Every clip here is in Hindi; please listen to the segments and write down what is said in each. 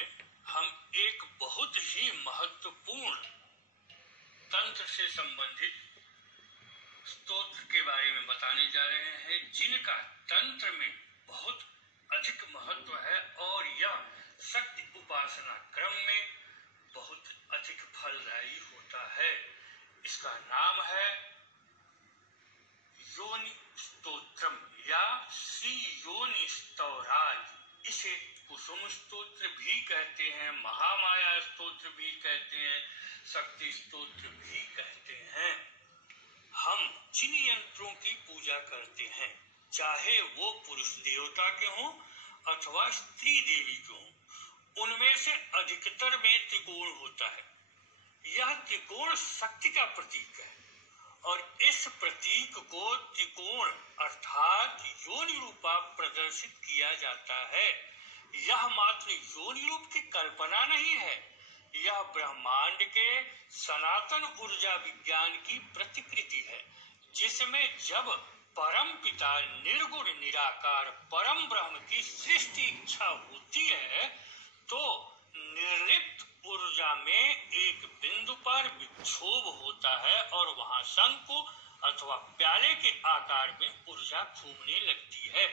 में हम एक बहुत ही महत्वपूर्ण तंत्र से संबंधित स्तोत्र के बारे में बताने जा रहे हैं, जिनका तंत्र में बहुत अधिक महत्व है और यह शक्ति उपासना क्रम में बहुत अधिक फलदायी होता है। इसका नाम है योनि स्तोत्रम या श्री योनि स्तवराज। इसे कुसुम स्तोत्र भी कहते हैं, महामाया स्तोत्र भी कहते हैं, शक्ति स्तोत्र भी कहते हैं। हम जिन यंत्रों की पूजा करते हैं, चाहे वो पुरुष देवता के हों अथवा स्त्री देवी के हों, उनमें से अधिकतर में त्रिकोण होता है। यह त्रिकोण शक्ति का प्रतीक है और इस प्रतीक को त्रिकोण अर्थात योनि रूपा प्रदर्शित किया जाता है। यह मात्र योनि रूप की कल्पना नहीं है, यह ब्रह्मांड के सनातन ऊर्जा विज्ञान की प्रतिकृति है, जिसमें जब परम पिता निर्गुण निराकार परम ब्रह्म की सृष्टि इच्छा होती है तो निर्लिप्त ऊर्जा में एक बिंदु पर विक्षोभ होता है और वहां शंकु अथवा प्याले के आकार में ऊर्जा घूमने लगती है,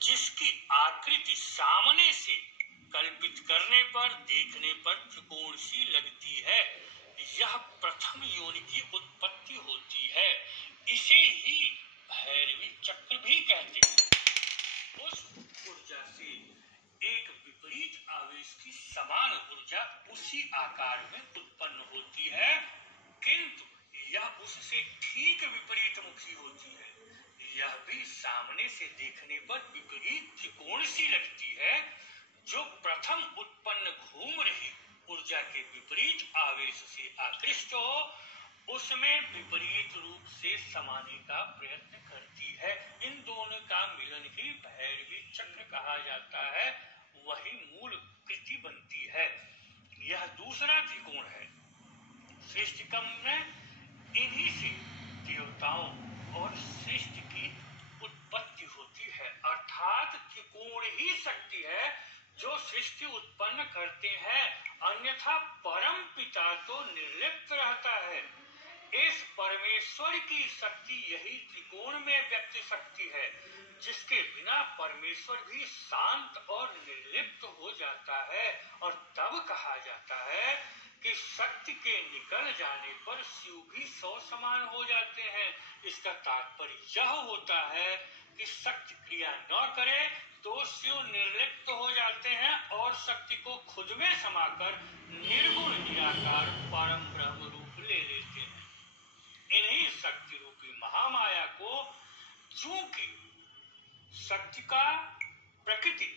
जिसकी आकृति सामने से कल्पित करने पर देखने पर त्रिकोण सी लगती है। यह प्रथम योनि की उत्पत्ति होती है। इसे ही भैरवी चक्र भी कहते हैं। उस ऊर्जा से एक विपरीत आवेश की समान ऊर्जा उसी आकार में उत्पन्न होती है, किंतु यह उससे ठीक विपरीत मुखी होती है। यह भी सामने से देखने पर विपरीत त्रिकोण सी लगती है। जो प्रथम उत्पन्न घूम रही ऊर्जा के विपरीत आवेश से आकृष्ट हो, उसमें विपरीत रूप से समाने का प्रयत्न करती है। इन दोनों का मिलन ही भैरवी चक्र कहा जाता है, वही मूल कृति बनती है। यह दूसरा त्रिकोण है। सृष्टि क्रम में इन्हीं से देवताओं और सृष्टि की उत्पत्ति होती है, अर्थात त्रिकोण ही शक्ति है जो सृष्टि उत्पन्न करते हैं, अन्यथा परम पिता तो निर्लिप्त रहता है। इस परमेश्वर की शक्ति यही त्रिकोण में व्यक्त शक्ति है, जिसके बिना परमेश्वर भी शांत और निर्लिप्त हो जाता है। और तब कहा जाता है कि शक्ति के निकल जाने पर शिव भी 100 समान हो जाते हैं। इसका तात्पर्य यह होता है कि शक्ति क्रिया न करे तो शिव निर्लिप्त हो जाते हैं और शक्ति को खुद में समाकर निर्गुण निराकार परम ब्रह्म रूप ले लेते हैं। इन्हीं शक्ति रूपी महामाया को चूंकि शक्ति का प्रकृति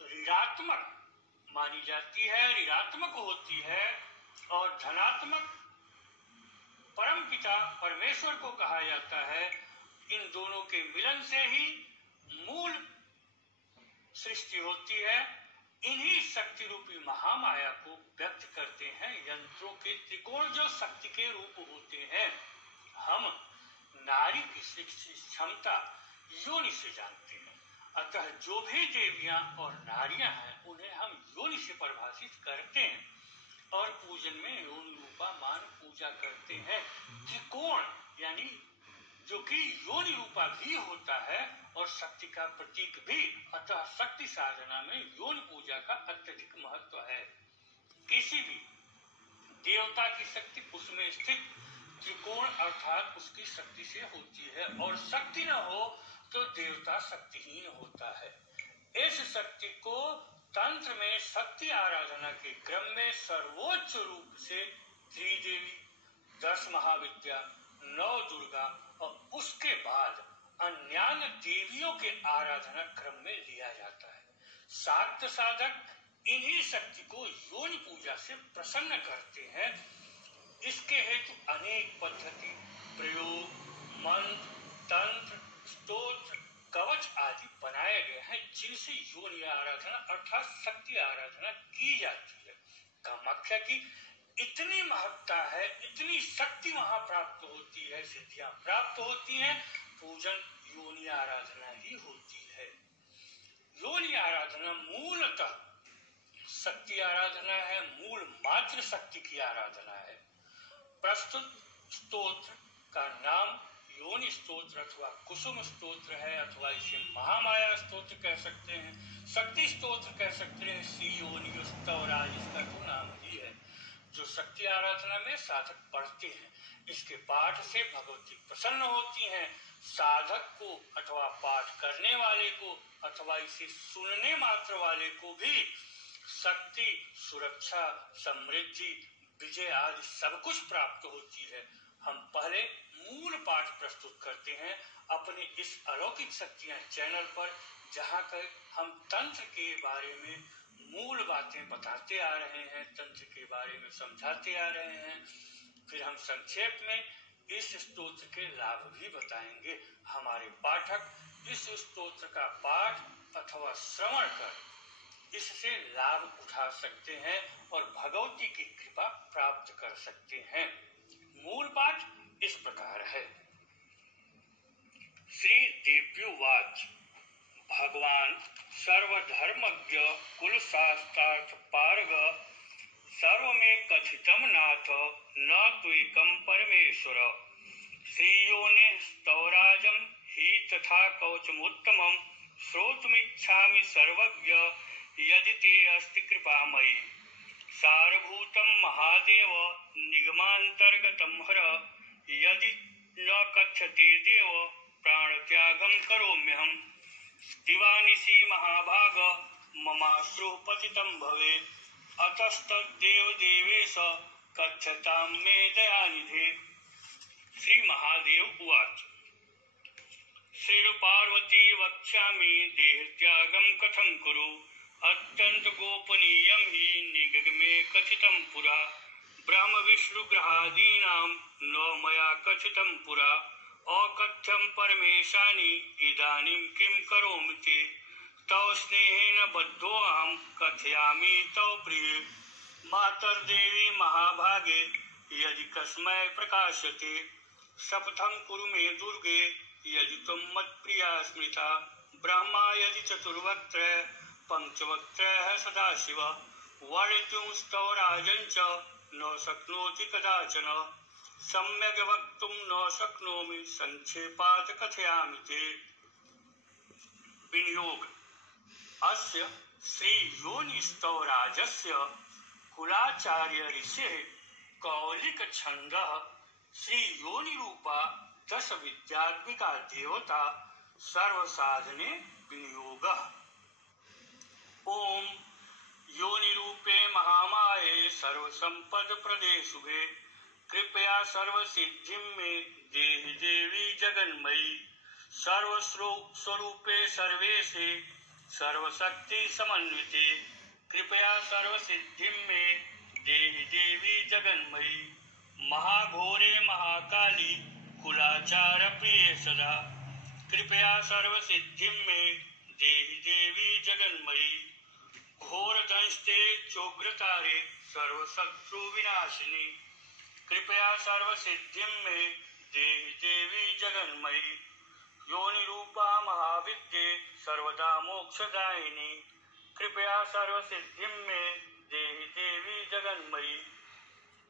ऋणात्मक मानी जाती है, ऋणात्मक होती है, और धनात्मक परम पिता परमेश्वर को कहा जाता है, इन दोनों के मिलन से ही मूल सृष्टि होती है। इन्हीं शक्ति रूपी महामाया को व्यक्त करते हैं यंत्रों के त्रिकोण, जो शक्ति के रूप होते हैं। हम नारी की सृष्टि क्षमता योनि से जानते हैं, अतः जो भी देवियां और नारियां हैं उन्हें हम योनि से परिभाषित करते हैं और पूजन में योनि रूपा मान पूजा करते हैं। त्रिकोण यानी जो कि योनि रूपा भी होता है और शक्ति का प्रतीक भी, अतः शक्ति साधना में योनि पूजा का अत्यधिक महत्व है। किसी भी देवता की शक्ति उसमें स्थित त्रिकोण अर्थात उसकी शक्ति से होती है, और शक्ति न हो तो देवता शक्तिहीन होता है। इस शक्ति को तंत्र में शक्ति आराधना के क्रम में सर्वोच्च रूप से त्रिदेवी, 10 महाविद्या, 9 दुर्गा और उसके बाद अन्य देवियों के आराधना क्रम में लिया जाता है। शाक्त साधक इन्हीं शक्ति को योनि पूजा से प्रसन्न करते हैं। इसके हेतु अनेक पद्धति, प्रयोग, मंत्र, तंत्र, स्तोत्र, कवच आदि बनाए गए हैं, जिनसे योनि आराधना अर्थात शक्ति आराधना की जाती है। कामाख्या की इतनी महत्ता है, इतनी शक्ति वहां प्राप्त होती है, सिद्धियां प्राप्त होती हैं, पूजन योनि आराधना ही होती है। योनि आराधना मूलतः शक्ति आराधना है, मूल मात्र शक्ति की आराधना है। प्रस्तुत स्तोत्र का नाम योनि स्तोत्र अथवा कुसुम स्तोत्र है, अथवा इसे महामाया स्तोत्र कह सकते हैं, शक्ति स्तोत्र कह सकते हैं। श्री योनि स्तवराज इसका तो नाम ही है, जो शक्ति आराधना में साधक पढ़ते हैं। इसके पाठ से भगवती प्रसन्न होती हैं। साधक को अथवा पाठ करने वाले को अथवा इसे सुनने मात्र वाले को भी शक्ति, सुरक्षा, समृद्धि, विजय आदि सब कुछ प्राप्त होती है। हम पहले मूल पाठ प्रस्तुत करते हैं अपने इस अलौकिक शक्तियां चैनल पर, जहां पर हम तंत्र के बारे में मूल बातें बताते आ रहे हैं, तंत्र के बारे में समझाते आ रहे हैं। फिर हम संक्षेप में इस स्तोत्र के लाभ भी बताएंगे। हमारे पाठक इस स्तोत्र का पाठ अथवा श्रवण कर इससे लाभ उठा सकते हैं और भगवती की कृपा प्राप्त कर सकते हैं। मूल पाठ इस प्रकार है। श्री दिव्युवाच। भगवान सर्वधर्मज्ञ कुल शास्त्रार्थ पारग, सर्व में कथितम नाथ न त्वेकम परमेश्वर। श्रीयोनि स्तवराजम ही तथा कवचमुत्तमं, श्रोतुमिच्छामि सर्वज्ञ यदि ते अस्ति कृपामयि। सारभूतं महादेव निगमांतर्गतं हर, यदि न कथ्यते देव प्राणत्यागं करोम्यहम्। दिवानिशि महाभाग ममाश्रु पतितं भवेत्, अतस्तद्देव देवेश कथ्यतां मे दयानिधे। श्री महादेव उवाच। श्री पार्वती वक्ष्यामि देहत्यागं कथं कुरु, अत्यंत गोपनीयं हि निगमे कथितं पुरा। ब्रह्म विष्णु ग्रहादीनां न मया कथितं पुरा, अकथ्यं परमेशानि इदानीं किं करोमि ते। तव स्नेहेन बद्धोऽहं कथयामि तव प्रिये, मातर्देवी महाभागे यदि कस्मै प्रकाश्यते। शपथं कुरु मे दुर्गे यदि त्वं मत्प्रिया स्मृता। ब्रह्मा यदि चतुर्वक्त्र पंचवक्त्रः सदाशिव, वर्णितुं स्तवराजं च न शक्नोति कदाचन। सम्यग् वक्तुं न शक्नोमि संक्षेपात् कथयामि ते। विनियोग। अस्य श्री योनि स्तवराजस्य कुलाचार्य ऋषेः कौलिक छन्दः श्री योनि रूपा दश विद्यात्मिका देवता सर्वसाधने विनियोगः। ओम योनि रूपे महामाये सर्वसंपद प्रदे शुभे, कृपया सर्वसिद्धिं मे देहि देवी जगन्मयी। सर्वस्वरूपे सर्वेशे सर्वशक्ति समन्विते, कृपया सर्वसिद्धिं मे देहि देवी जगन्मयी। महाघोरे महाकाली कुलाचार प्रिय सदा, कृपया सर्वसिद्धिं मे देहि देवी जगन्मयी। घोर दंष्टे चोग्रतारे सर्वशत्रु विनाशिनी, कृपया सर्वसिद्धिं मे देहि देवी जगन्मयी। योनि रूपा महाविद्ये सर्वदा मोक्षदायिनी, कृपया सर्वसिद्धिं मे देहि देवी जगन्मयी।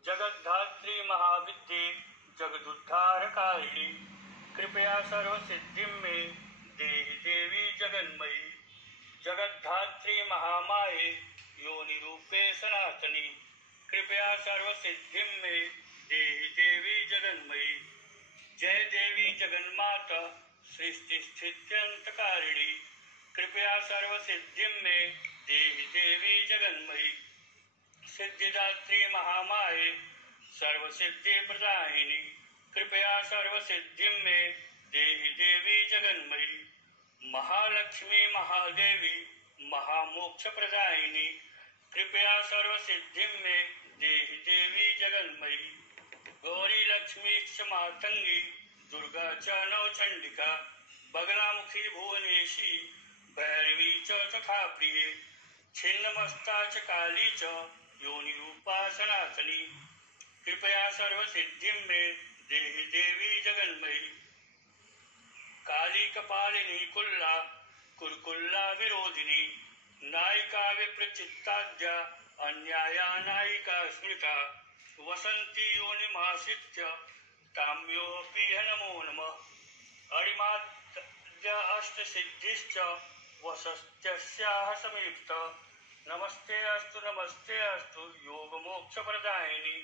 जगद्धात्री महाविद्ये जगदुद्धारकारिणी, कृपया सर्वसिद्धिं मे देहि देवी जगन्मयी। जगद्धात्री महामाये योनि रूपे सनातनी, कृपया सर्वसिद्धिं मे देहि देवी जगन्मयी। जय देवी जगन्माता सृष्टि स्थित्यंतकारिणी, कृपया सर्वसिद्धिं मे देहि देवी जगन्मयी। सिद्धिदात्री महामाये सर्वसिद्धि प्रदायिनी, कृपया सर्वसिद्धिं मे देहि देवी जगन्मयी। महालक्ष्मी महादेवी महामोक्ष प्रदायिनी, कृपया सर्वसिद्धिं मे देहि देवी जगन्मयी। गौरी लक्ष्मी च मातंगी दुर्गा च नवचंडिका, बगलामुखी भुवनेशी भैरवी च तथा प्रिये। छिन्नमस्ता च काली च योनि रूपा सनातनी, कृपया सर्वसिद्धिं मे देहि देवी जगन्मयी। काली कपालिनी कुल्ला कुलकुल्ला विरोधिनी, नायिका विप्रचित्ताद्या अन्याया नायिका स्मृता वसन्ति योनिमाश्रित्य ताम्योऽपि नमो नमः। अरिमाद्य अष्टसिद्धिश्च वसस्त्यस्याः समीप्त नमस्ते अस्तु योगमोक्षप्रदायिनी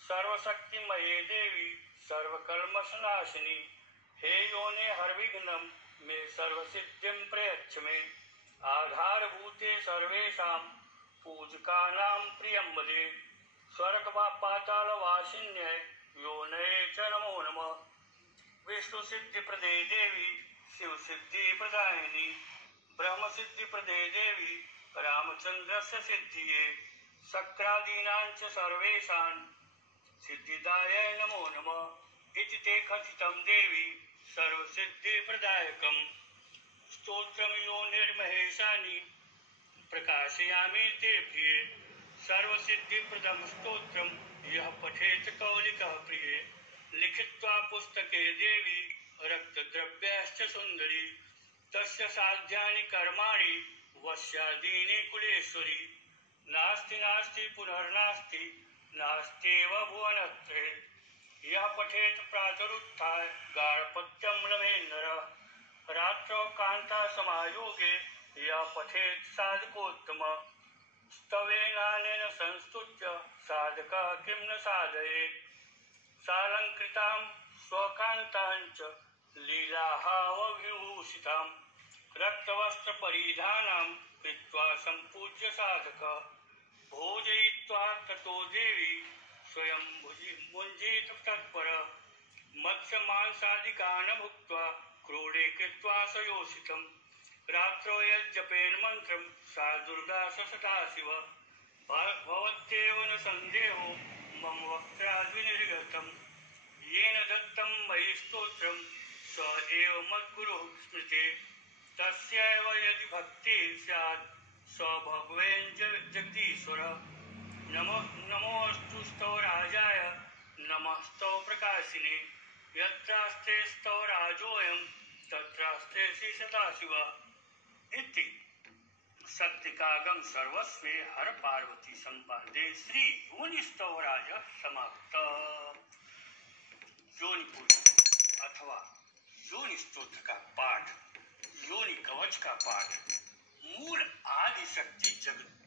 सर्वशक्तिमये देवी सर्वकर्मसनाशिनी। हे योने हरविघ्नं मे सर्वसिद्धिं प्रयच्छ मे आधारभूते सर्वेषां पूजकानां प्रियं वदे स्वर्गपातालवासिन्यै योनये च नमो नमः। विष्णुसिद्धिप्रदे देवी शिवसिद्धिप्रदायिनी ब्रह्मसिद्धिप्रदे देवी रामचन्द्रस्य सिद्धिये शक्रादीनां च सर्वेषां सिद्धिदायै नमो नमः। इति ते कथितं देवी सर्वसिद्धिप्रदायकम्। स्तोत्रं योनिर्महेशानि प्रकाशयामि ते प्रिये सर्वसिद्धिप्रदं स्तोत्रं यः पठेत कौलिकः प्रिये। लिखित्वा पुस्तके देवी रक्तद्रव्यश्च सुन्दरी तस्य साध्यानि कर्माणि वश्यादीनि कुलेश्वरी। नास्ति नास्ति पुनर्नास्ति नास्त्येव भुवनत्रये यः पठेत प्रातरुत्थाय गाढपत्यं लभेन्नरः। रात्रौ कान्तासमायोगे यः पठेत साधकोत्तमः स्तवेनानेन संस्तुत्य साधकः किं न साधयेत्। सालङ्कृतां स्वकान्तां च लीलाहावविभूषितां रक्तवस्त्रपरिधानां कृत्वा सम्पूज्य साधकः भोजयित्वा ततो देवी स्वयं भुञ्जीत तत्परः। मत्स्यमांसादिकान् भुक्त्वा क्रोडे कृत्वा स योषितम्। रात्रौ यज्जपेन मन्त्रं सा दुर्गा सतता शिव। भवत्येव न सन्देहो मम वक्त्राद्विनिर्गतम्। येन दत्तं मयि स्तोत्रं स एव मद्गुरुः स्मृते। तस्यैव यदि भक्तिः स्यात् स भगवेन् जगदीश्वरः। नमोऽस्तु स्तवराजाय नमस्तव प्रकाशिने यत्रास्ते स्तवराजोऽयं तत्रास्ते श्री सदाशिवः। इति शक्तिकागम सर्वस्वे हर पार्वती संपादे श्री योनि स्तवराज समाप्त। योनि पूजन अथवा योनि स्तोत्र का पाठ, योनि कवच का पाठ मूल आदि शक्ति जगत